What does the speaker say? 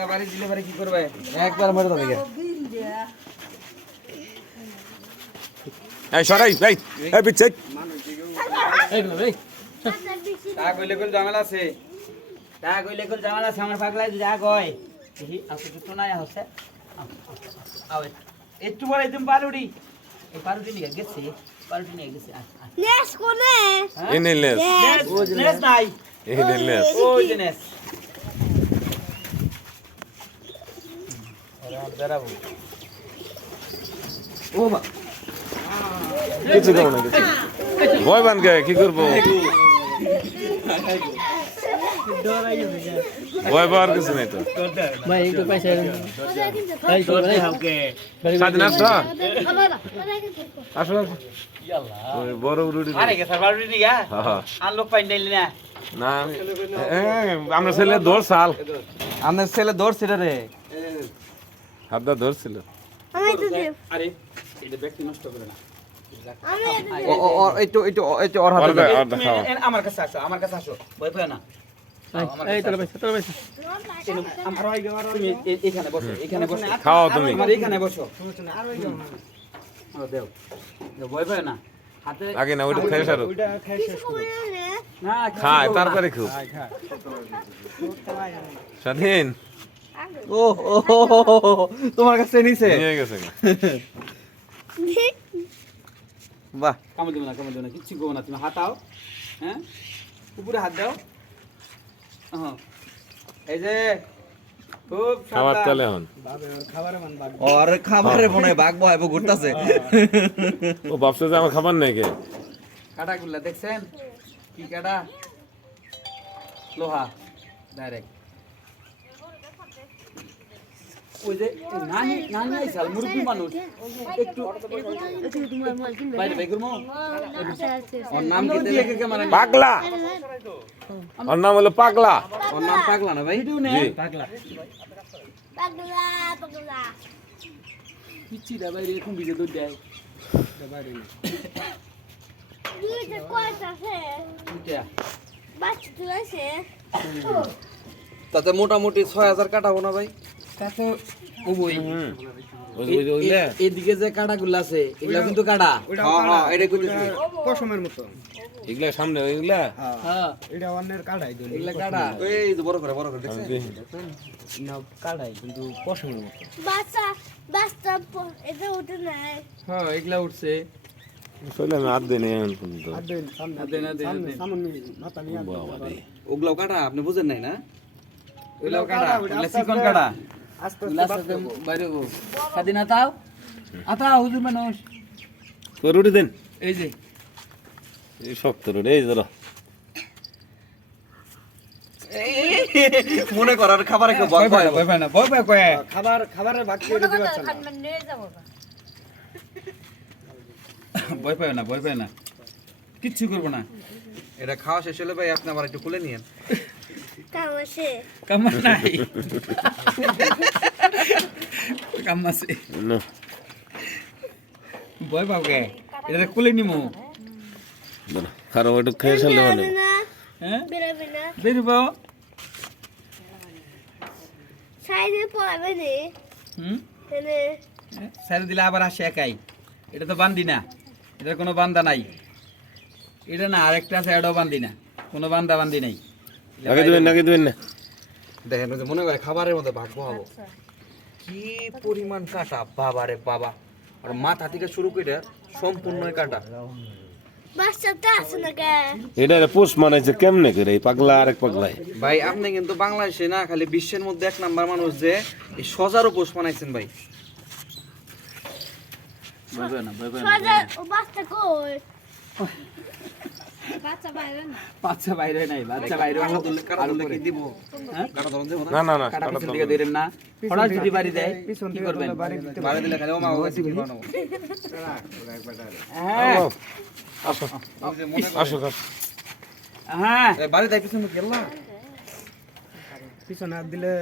একটা বাড়ি দিলে পরে কি করবে? একবার মেরে দেবে এই সরাই এই এই পিছে তা কইলে কইলে ঝামেলা আছে? তা কইলে কইলে ঝামেলা আছে? আমার পাগলাই যা কয় দেখি আসো তো নাই হচ্ছে। আও একটু একদম পারুডি এই পারুডি নিয়ে গেছে পারুডি নিয়ে গেছে আ, আ। নেস কোনে? নেস, নেস নাই। নেস ওরে আমার কিছু করো না কিছু। ভয় বান গে কি করব? ভয় পাওয়ার কিছু নেই তো। স্বাধীন আসছো হ্যাঁ, হ্যাঁ। না আমি- আমরা ছেলে দৌড় সাল। আপনার ছেলে ধরছে রে। হাতটা ধরছিল। আমি তো দেব। আরে এটা ব্যক্তি নষ্ট করে না। আমার কাছে আসো আমার কাছে আসো। ভয় পেও না। এই তোর পয়সা তোর পয়সা আমার তুমি এ- এখানে বসো এখানে বসো। খাও তুমি। আমার এখানে বসো। দেও। দেও, ভয় পেও না। আগে না ওইটা খেয়ে সারো। তারপরে খুব স্বাধীন। ও তোমার কাছে নিছে? নিয়ে গেছে বাহ। কামড় দেবো না কামড় দেবো না কিচ্ছু করব না তুমি হাতাও হ্যাঁ? উপরে হাত দাও। হ্যাঁ এই যে খুব খাবার চলে খাবারে মনে হয় বাঘ বহাইবো ঘুরতাছে। ও ভাবছে যে আমার খাবার নেই কে? কাটাগুলা দেখছেন? কি কাটা? লোহা ডাইরেক্ট ওই যে নানি নানি আইসাল মুরব্বী মানুষ। একটু বাইরে বাই করব? ওর নাম কি দিয়ে কে ক্যামেরা পাগলা। ওর নাম হলো পাগলা। ওর নাম পাগলা না ভাই? ভিডিও নে জি। পাগলা। পাগলা পিচ্ছি দা বাইরে এখন ভিডিও দুধ দেয়? তুই আছে? তাতে মোটামুটি ছয় হাজার কাটাবো না ভাই? তা তো ও বই হুম। ওই যে- ওই যে এদিকে যে কাটাগুলো আছে এগুলা কিন্তু কাটা হ্যাঁ হ্যাঁ এটা কইতেছি। পশমের মতো। এগুলা সামনে ওইগুলা? হ্যাঁ। এটা অন্যের কাটাই দিল এগুলা কাটা এই যে বড় করে বড় করে দেখছেন? না কাটাই কিন্তু পশমের মতো। বাচ্চা বাচ্চা এটা উঠে নাই। হ্যাঁ এগুলা উঠছে। চলে আমি হাত দিই এখন পর্যন্ত। আর দেন সামনে আর দেন, আর দেন, আর সামনে সামনে মাথা নিয়ে বাবা ওগুলাও কাটা আপনি বুঝেন নাই না? ওগুলাও কাটা কাটা, ওগুলা চিকন কাটা স্বাধীন আতাও? হুজুর মানুষ। রুটি দেন। এই যে। এই শক্ত রুটি এই ধরো মনে করার খাবারে কেউ ভয় পায় ভয় পায় না ভয় পায় কয়ে। খাবার খাবারের ভাগ করে দিতে পারছে না। ভয় পায় না ভয় পায় না। কিচ্ছু করব না। এটা খাওয়া শেষ হলে ভাই আপনি আবার একটু খুলে নিয়েন। কাম আছে নাই কাম না। ভয় পাও কে? এটা কুলে নিমু। একটু খেয়ে সারলে ভালো বেরোবে হ্যাঁ? বেরোবে না। বেরোব পড়াবে নে। হুম? এনে সাইড দিলে আবার আসে একাই। এটা তো বান্দি না। এটার কোনো বান্দা নাই। এটা না আরেকটা আছে এটাও বান্দি না। কোনো বান্দা বান্দি নাই। আগে দিবেন আগে দিবেন না? দেখেন যে মনে করে খাবারের মধ্যে ভাগ বহাবো কি পরিমাণ কাটা বাবা রে বাবা। আর মাথা থেকে শুরু করে সম্পূর্ণ কাটা। এটা পোস্ট মানাইছে কেমনে করে? এই পাগলা আরেক পাগলায়। ভাই আপনি কিন্তু বাংলাদেশে না খালি বিশ্বের মধ্যে এক নাম্বার মানুষ যে এই সজারও পোষ বানাইছেন ভাই। না বাচ্চা বাইরে না বাচ্চা বাইরে নাই। বাচ্চা বাইরে কি দিব? হ্যাঁ? না না না না। হঠাৎ যদি বাড়ি দেয় কি করবেন? বাড়ি দিলে খালি মা কাছে কি বানাবো? হ্যাঁ। আসো। আসো হ্যাঁ। বাড়ি দেয় পিছনে গেল পিছনে হাত দিলে